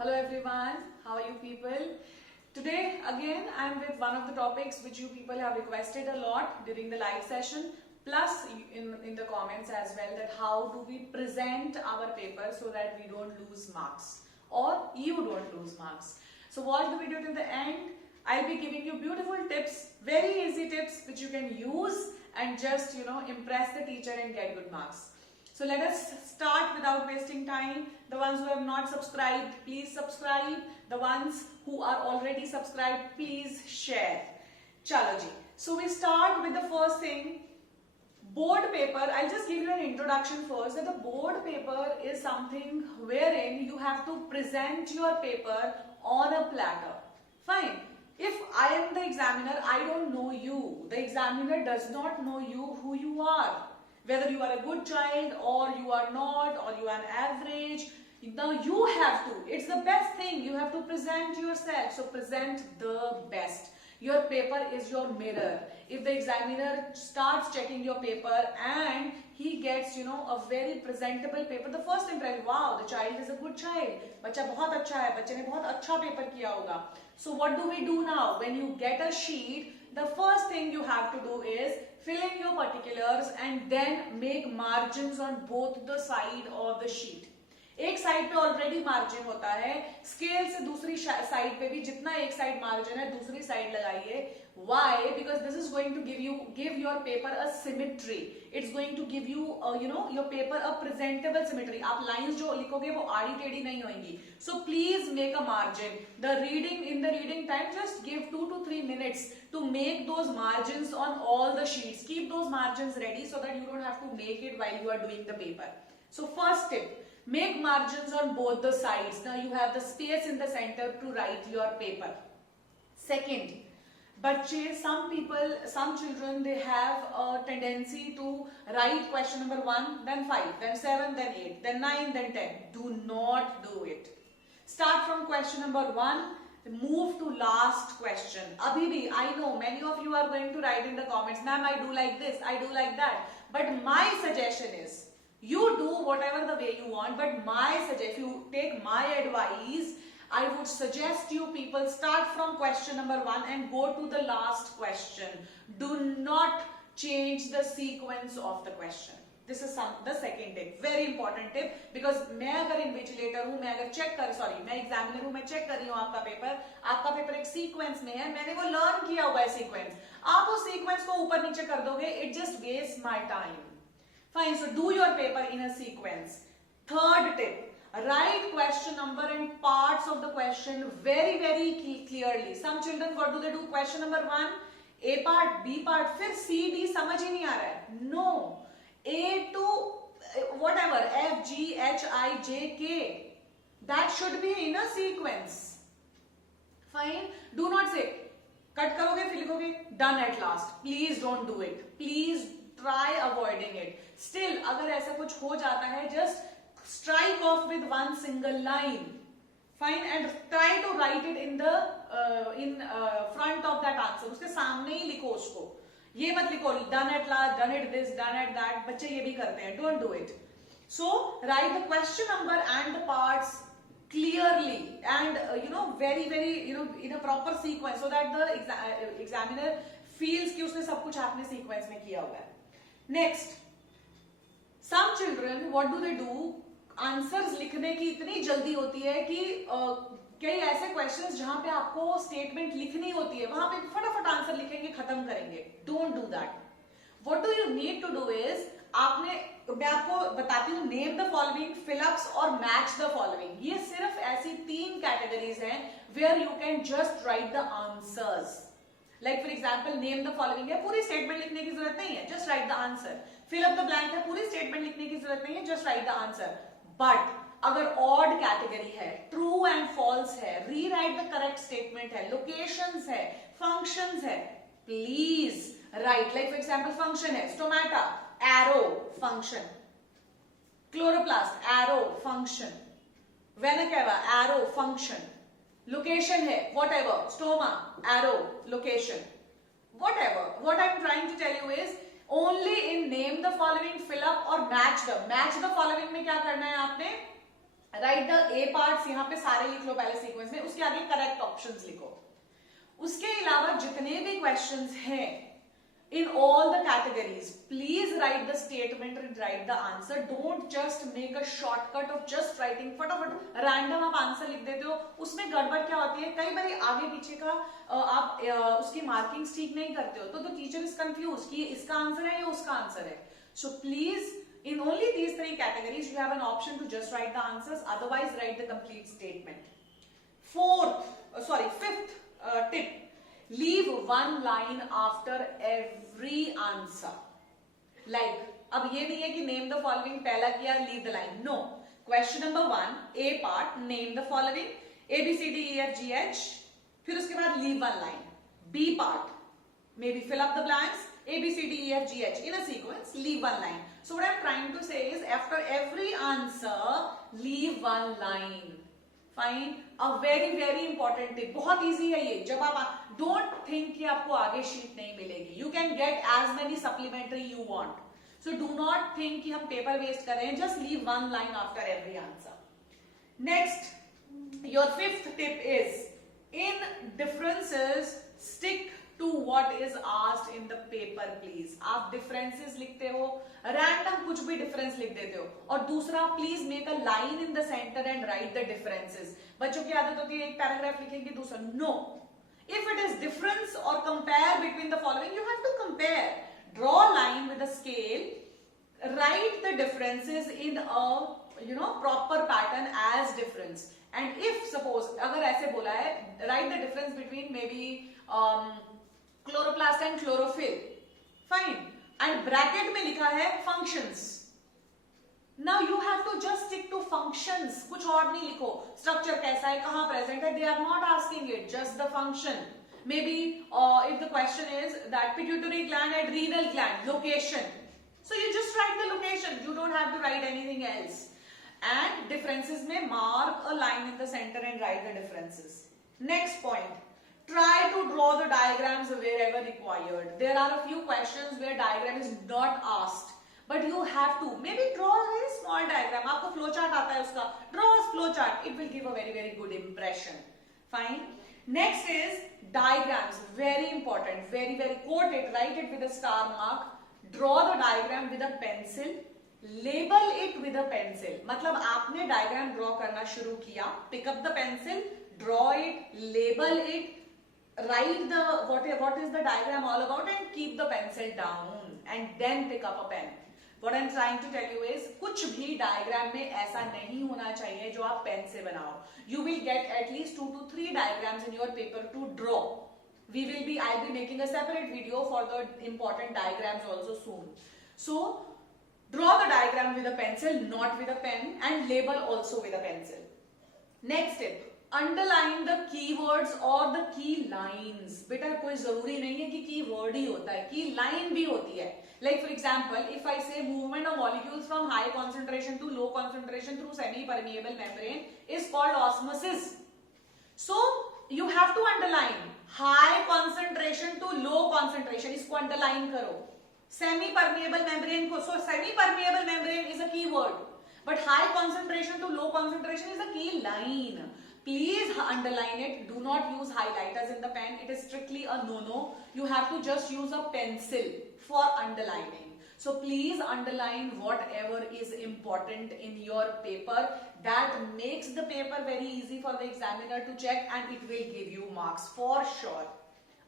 Hello everyone, how are you people? Today again I am with one of the topics which you people have requested a lot during the live session, plus in the comments as well, that how do we present our paper so that we don't lose marks or you don't lose marks. So watch the video till the end. I'll be giving you beautiful tips, very easy tips which you can use and just impress the teacher and get good marks. So let us start without wasting time. The ones who have not subscribed, please subscribe. The ones who are already subscribed, please share. Chalo ji. So we start with the first thing. Board paper. I'll just give you an introduction first. That the board paper is something wherein you have to present your paper on a platter. Fine. If I am the examiner, I don't know you. The examiner does not know you, who you are. Whether you are a good child or you are not, or you are an average, now you have to. It's the best thing. You have to present yourself. So present the best. Your paper is your mirror. If the examiner starts checking your paper and he gets, a very presentable paper, the first impression, wow, the child is a good child. बच्चा बहुत अच्छा है, बच्चे ने बहुत अच्छा paper किया होगा. So what do we do now? When you get a sheet, the first thing you have to do is fill in your particulars and then make margins on both the side of the sheet. एक side पे already margin होता है, scale से दूसरी side पे भी जितना एक साइड मार्जिन है दूसरी साइड लगाइए. Why? Because this is going to give your paper a symmetry. It's going to give you your paper a presentable symmetry. आप lines जो लिखोगे वो आड़ी टेढ़ी नहीं होंगी. So please make a margin. In the reading time, just give 2 to 3 minutes to make those margins on all the sheets. Keep those margins ready so that you don't have to make it while you are doing the paper. So first tip. Make margins on both the sides. Now you have the space in the center to write your paper. Second, some children, they have a tendency to write question number 1, then 5, then 7, then 8, then 9, then 10. Do not do it. Start from question number 1, move to last question. Abhi bhi, I know many of you are going to write in the comments, ma'am, I do like this, I do like that. But my suggestion is, you do whatever the way you want, but if you take my advice, I would suggest you people start from question number 1 and go to the last question. Do not change the sequence of the question. This is the second tip, very important tip, because मैं अगर invigilator हूँ, मैं examiner हूँ, मैं check कर रही हूँ आपका paper एक sequence में है, मैंने वो learn किया हुआ है sequence. आप उस sequence को ऊपर नीचे कर दोगे, it just wastes my time. Fine, so do your paper in a sequence. Third tip, write question number and parts of the question very, very clearly. Some children, what do they do? Question number 1, A part, B part, फिर C, D समझ ही नहीं आ रहा है. No. A to whatever, F, G, H, I, J, K. That should be in a sequence. Fine. Do not say, cut करोगे फिर लिखोगे, done at last. Please don't do it. Please try avoiding it. Still, अगर ऐसा कुछ हो जाता है, just strike off with one single line. Fine, and try to write it in front of that answer. उसके सामने ही लिखो उसको. ये मत लिखो done at last, done at this, done at that. बच्चे ये भी करते हैं. Don't do it. So write the question number and the parts clearly and very, very in a proper sequence so that the examiner feels कि उसने सब कुछ आपने sequence में किया हुआ है. Next, some children, what do they do? Answers लिखने की इतनी जल्दी होती है कि कई ऐसे questions जहां पे आपको statement लिखनी होती है, वहां पे फटाफट आंसर लिखेंगे, खत्म करेंगे. Don't do that. What do you need to do is, मैं आपको बताती हूँ, name the following, fill ups और match the following. ये सिर्फ ऐसी 3 categories हैं where you can just write the answers. Like for example, name the following है, पूरी statement लिखने की जरूरत नहीं है, just write the answer. Fill up the blank है, पूरी statement लिखने की जरूरत नहीं है, just write the answer. But अगर odd category है, true and false है, rewrite the correct statement है, locations है, functions है, please write. Like for example, function है, stomata, arrow, function. Chloroplast, arrow, function. Vena cava, arrow, function. Location है, whatever, stoma, arrow, location, whatever. What I'm trying to tell you is, only in name the following, fill up और match the following में क्या करना है आपने? Right the A parts, यहाँ पे सारे लिख लो पहले सीक्वेंस में, उसके आगे करेक्ट ऑप्शंस लिखो। उसके अलावा जितने भी क्वेश्चंस हैं in all the categories, please write the statement and write the answer. Don't just make a shortcut of just writing फटाफट random आप आंसर लिख देते हो। उसमें गड़बड़ क्या होती है, कई बार आगे पीछे का आप उसकी मार्किंग ठीक नहीं करते हो तो टीचर इज कंफ्यूज कि इसका आंसर है या उसका आंसर है। So please in only these three categories you have an option to just write the answers, otherwise write the complete statement. Fifth tip, leave one line after every answer. Like, अब ये नहीं है कि name the following पहला किया leave the line. No. Question number 1, A part, name the following, A B C D E F G H. फिर उसके बाद leave one line. B part, maybe fill up the blanks, A B C D E F G H in a sequence, leave one line. So what I'm trying to say is after every answer, leave one line. Fine. A very very important tip. बहुत easy है ये. जब आप don't think कि आपको आगे sheet नहीं मिलेगी. You can get as many supplementary you want. So do not think कि हम paper waste कर रहे हैं. Just leave one line after every answer. Next, your fifth tip is in differences stick to what is asked in the paper please. आप differences लिखते हो, random कुछ भी difference लिख देते हो, और दूसरा please make a line in the center and write the differences. बच्चों की आदत होती है एक पैराग्राफ लिखेंगे दूसरा, no. If it is difference or compare between the following, you have to compare. Draw a line with a scale, write the differences in a proper pattern as difference. And if suppose अगर ऐसे बोला है, write the difference between maybe chloroplast and chlorophyll, fine, and bracket में लिखा है functions. Now you have to just stick to functions, कुछ और नहीं लिखो, structure कैसा है, कहाँ present है, they are not asking it, just the function. Maybe if the question is that pituitary gland and renal gland, location, so you just write the location, you don't have to write anything else. And differences में mark a line in the center and write the differences. Next point, try to draw the diagrams wherever required. There are a few questions where diagram is not asked, but you have to maybe draw a very small diagram. आपको flow chart आता है उसका, draw a flow chart. It will give a very very good impression. Fine. Next is diagrams. Very important. Very very quote it. Write it with a star mark. Draw the diagram with a pencil. Label it with a pencil. मतलब आपने diagram draw करना शुरू किया. Pick up the pencil. Draw it. Label it. Write the what is the diagram all about and keep the pencil down and then pick up a pen. What I'm trying to tell you is कुछ भी diagram में ऐसा नहीं होना चाहिए जो आप pen से बनाओ. You will get at least 2 to 3 diagrams in your paper to draw. I'll be making a separate video for the important diagrams also soon. So draw the diagram with a pencil, not with a pen, and label also with a pencil. Next tip. Underline the keywords or the key lines. बेटा कोई जरूरी नहीं है कि keyword ही होता है, key line भी होती है. Like for example, if I say movement of molecules from high concentration to low concentration through semi-permeable membrane is called osmosis. So you have to underline high concentration to low concentration. इसको underline करो. Semi-permeable membrane को, so semi-permeable membrane is a keyword, but high concentration to low concentration is a key line. Please underline it. Do not use highlighters in the pen. It is strictly a no-no. You have to just use a pencil for underlining. So please underline whatever is important in your paper. That makes the paper very easy for the examiner to check and it will give you marks for sure.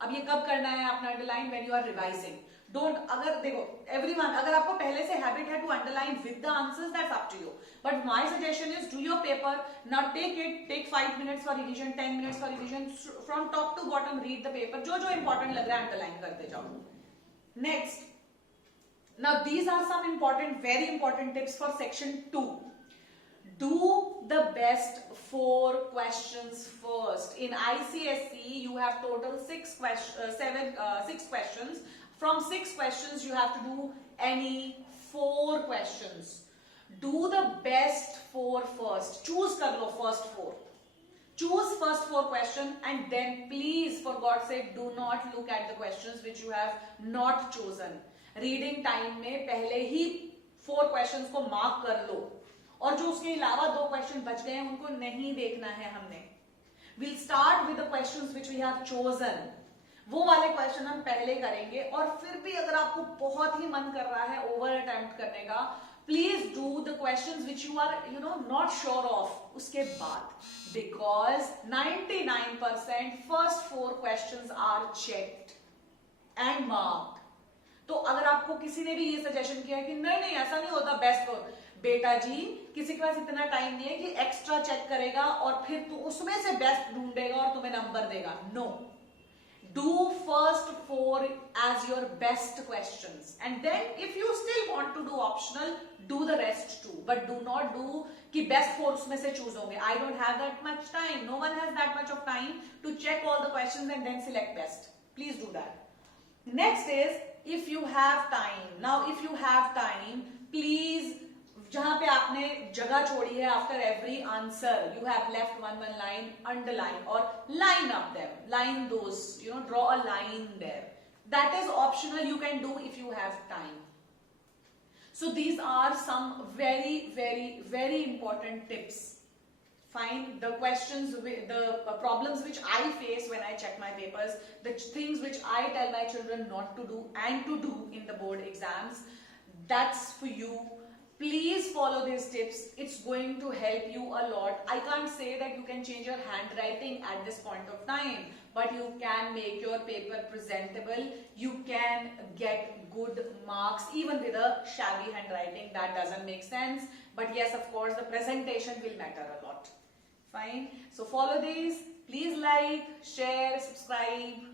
अब ये कब करना है आपने underline? When you are revising. Don't, अगर देखो everyone, अगर आपको पहले से habit है to underline with the answers, that's up to you. But my suggestion is do your paper, now take 5 minutes for revision, 10 minutes for revision, from top to bottom read the paper, जो important लग रहा है underline करते जाओ. Next, now these are some important, very important tips for section 2. Do the best 4 questions first. In ICSE, you have total 6 questions. From 6 questions, you have to do any 4 questions. Do the best 4 first. Choose kar lo first 4. Choose first 4 questions and then please, for God's sake, do not look at the questions which you have not chosen. Reading time में पहले ही 4 questions को mark कर लो. और जो उसके अलावा 2 question बच गए हैं उनको नहीं देखना है हमने. We'll start with the questions which we have chosen. वो वाले क्वेश्चन हम पहले करेंगे, और फिर भी अगर आपको बहुत ही मन कर रहा है ओवर अटेम्प्ट करने का, please do the questions which you are not sure of उसके बाद, because 99% first 4 questions are checked and marked. तो अगर आपको किसी ने भी ये सजेशन किया कि नहीं नहीं ऐसा नहीं होता बेस्ट फोर, बेटा जी किसी के पास इतना टाइम नहीं है कि एक्स्ट्रा चेक करेगा और फिर तू उसमें से बेस्ट ढूंढेगा और तुम्हें नंबर देगा. No, do first 4 as your best questions, and then if you still want to do optional, do the rest too, but do not do कि best 4 उसमें से चूज होंगे. I don't have that much time, no one has that much of time to check all the questions and then select best. Please do that. Next is, if you have time, now if you have time, please जहां पे आपने जगह छोड़ी है after every answer, you have left one line, underline और line up them, line those, draw a line there. That is optional, you can do if you have time. So these are some very very very important tips. Find the questions, the problems which I face when I check my papers, the things which I tell my children not to do and to do in the board exams. That's for you. Please follow these tips. It's going to help you a lot. I can't say that you can change your handwriting at this point of time, but you can make your paper presentable. You can get good marks even with a shabby handwriting. That doesn't make sense. But yes, of course, the presentation will matter a lot. Fine. So follow these. Please like, share, subscribe.